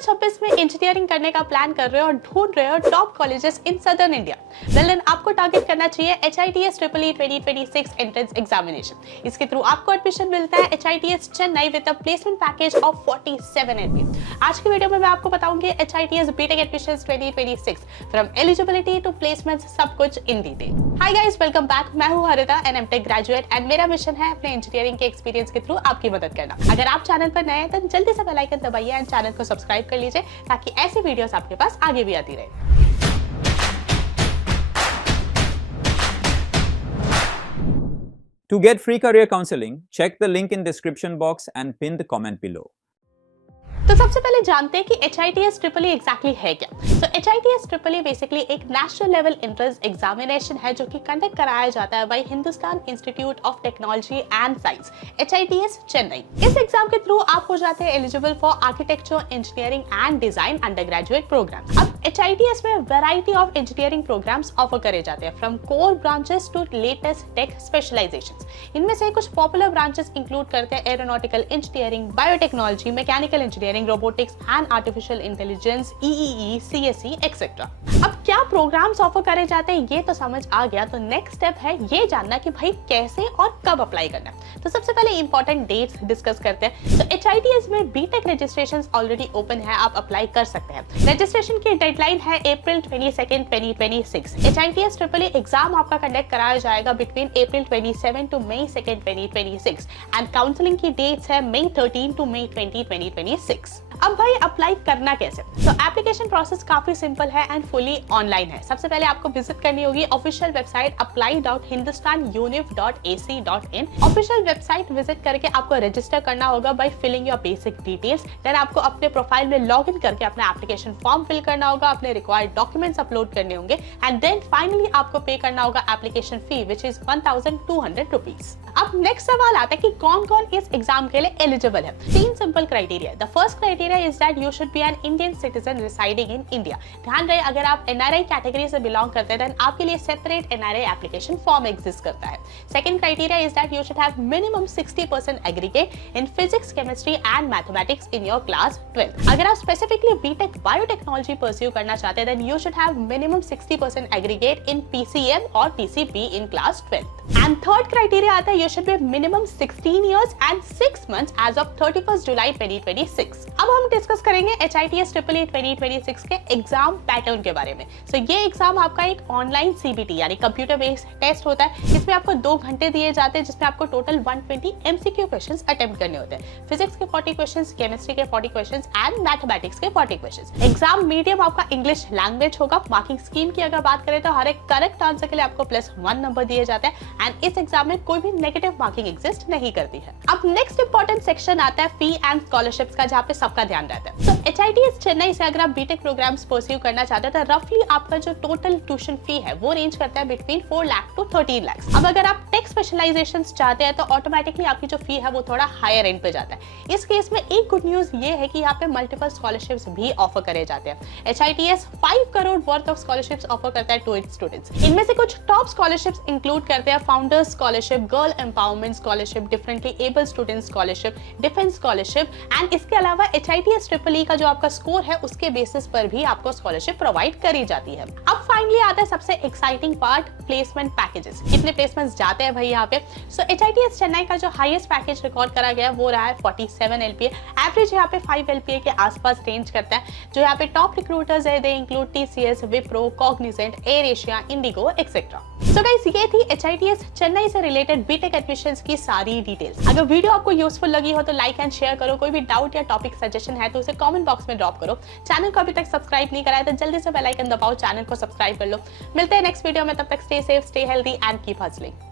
2026 में इंजीनियरिंग करने का प्लान कर रहे हो और ढूंढ रहे हो top colleges in southern India, then आपको टारगेट करना चाहिए HITS EEE 2026 एंट्रेंस एग्जामिनेशन। इसके थ्रू आपको एडमिशन मिलता है HITS Chennai with a placement package of 47 LPA। आज की वीडियो में मैं आपको बताऊंगी HITS BTech admissions 2026 from eligibility to placements, सब कुछ in detail. Hi guys, welcome back. मैं हूं Haritha, an MTech graduate and मेरा मिशन है अपने इंजीनियरिंग के एक्सपीरियंस के थ्रू आपकी मदद करना। अगर आप चैनल पर नए हैं तो जल्दी से बेल आइकन दबाइए एंड चैनल को सब्सक्राइब कर लीजिए ताकि ऐसी वीडियोस आपके पास आगे भी आती रहे। To get free career counseling, check the link in description box and pin the comment below. तो सबसे पहले जानते हैं कि HITS EEE एग्जैक्टली है क्या। तो HITS EEE बेसिकली एक नेशनल लेवल एंट्रेंस एग्जामिनेशन है जो कि कंडक्ट कराया जाता है by Hindustan institute of technology and science HITS Chennai. इस एग्जाम के थ्रू आप हो जाते हैं eligible for architecture, engineering and design undergraduate program. अब HITS में variety of engineering programs offer करे जाते हैं from core branches to latest tech specializations. इनमें से कुछ पॉपुलर ब्रांचेस इंक्लूड करते हैं aeronautical engineering, biotechnology, mechanical engineering, robotics and artificial intelligence, EEE, CSE etcetera. अब क्या प्रोग्राम्स ऑफर करे जाते हैं ये तो समझ आ गया, तो नेक्स्ट स्टेप है ये जानना कि भाई कैसे और कब अप्लाई करना है। तो सबसे पहले इंपॉर्टेंट डेट्स डिस्कस करते हैं। तो HITS में बीटेक रजिस्ट्रेशन ऑलरेडी ओपन है, आप अप्लाई कर सकते हैं। रजिस्ट्रेशन की डेडलाइन है अप्रैल 22, 2026। HITS EEE एग्जाम आपका कंडक्ट कराया जाएगा between April 27 to May 2, 2026 and counselling की डेट्स है मई 13 टू मई 20, 2026। अब भाई अप्लाई करना कैसे? तो एप्लीकेशन प्रोसेस काफी सिंपल है एंड फुली ऑनलाइन है। सबसे पहले आपको विजिट करनी होगी official website apply.hindustanuniv.ac.in। Official website visit करके आपको रजिस्टर करना होगा by filling your basic details. Then आपको अपने प्रोफाइल में लॉगिन करके अपना एप्लीकेशन फॉर्म फिल करना होगा, अपने रिक्वायर्ड डॉक्यूमेंट्स अपलोड करने होंगे एंड देन फाइनली आपको पे करना होगा application fee which is 1200 rupees. अब नेक्स्ट सवाल आता है कि कौन कौन इस एग्जाम के लिए एलिजिबल है। 3 simple criteria. The first criteria is that you should be an Indian citizen residing in India. ध्यान रहे, अगर आप NRI कैटेगरी से बिलोंग करते हैं देन आपके लिए separate NRI application form exist करता है। Second criteria is that you should have minimum 60% aggregate in physics, chemistry and mathematics in your class 12। अगर आप स्पेसिफिकली बीटेक बायोटेक्नोलॉजी परस्यू करना चाहते हैं then you should have minimum 60% aggregate in PCM और PCB in class 12। And third criteria आता है you should be minimum 16 years and 6 months as of 31st July 2026। अब हम डिस्कस करेंगे HITS EEE 2026 के एग्जाम पैटर्न के बारे में। सो ये एग्जाम आपका एक ऑनलाइन CBT यानी कंप्यूटर बेस्ड टेस्ट होता है। इसमें आपको 2 घंटे दिए जाते हैं जिसमें आपको टोटल 120 MCQ क्वेश्चंस अटेम्प्ट करने होते हैं। फिजिक्स के 40 क्वेश्चंस, केमिस्ट्री के 40 क्वेश्चंस एंड मैथमेटिक्स के 40 क्वेश्चंस। एग्जाम मीडियम आपका इंग्लिश लैंग्वेज होगा। मार्किंग स्कीम की अगर बात करें तो हर एक करेक्ट आंसर के लिए आपको +1 नंबर दिए जाते हैं एंड इस एग्जाम में कोई भी नेगेटिव मार्किंग एग्जिस्ट नहीं करती है। अब नेक्स्ट इंपॉर्टेंट सेक्शन आता है फी एंड स्कॉलरशिप्स का, जहाँ पे सबका ध्यान रहता है। तो HITS चेन्नई से अगर आप बीटेक प्रोग्राम्स परस्यू करना चाहते हैं तो रफली आपका जो टोटल ट्यूशन फी है वो रेंज करता है बिटवीन 4 लाख टू 13 लाख। अब अगर आप टेक स्पेशलाइजेशंस चाहते हैं तो ऑटोमेटिकली आपकी जो फी है वो थोड़ा हायर एंड पे जाता है। इस केस में एक गुड न्यूज ये है कि यहाँ पे मल्टीपल स्कॉलरशिप्स भी ऑफर करे जाते हैं। HITS 5 crore worth of scholarships offer करता है टू इट्स स्टूडेंट्स। इनमें से कुछ टॉप स्कॉलरशिप्स इंक्लूड करते हैं founders scholarship, girl empowerment scholarship, differently able student scholarship, defence scholarship and इसके अलावा HITS EEE का जो आपका स्कोर है उसके बेसिस पर भी आपको स्कॉलरशिप प्रोवाइड करी जाती है। अब फाइनली आता है सबसे एक्साइटिंग पार्ट, प्लेसमेंट पैकेजेस। कितने प्लेसमेंट्स जाते हैं भाई यहाँ पे। सो HITS चेन्नई का जो हाईएस्ट पैकेज रिकॉर्ड करा गया वो रहा है 47 LPA। एवरेज यहाँ पे 5 LPA के आसपास रेंज करता है। जो यहाँ पे टॉप रिक्रूटर्स है they include TCS, Wipro, Cognizant, air Asia, Indigo etcetera. So guys ये थी HITS चेन्नई से रिलेटेड बीटेक एडमिशंस की सारी डिटेल्स। अगर वीडियो आपको यूजफुल लगी हो तो लाइक एंड शेयर करो। कोई भी डाउट या टॉपिक सजेशन है तो उसे कमेंट बॉक्स में ड्रॉप करो। चैनल को अभी तक सब्सक्राइब नहीं करा है तो जल्दी से बेल आइकन दबाओ, चैनल को सब्सक्राइब कर लो। मिलते हैं नेक्स्ट वीडियो में, तब तक stay safe, stay healthy and keep hustling.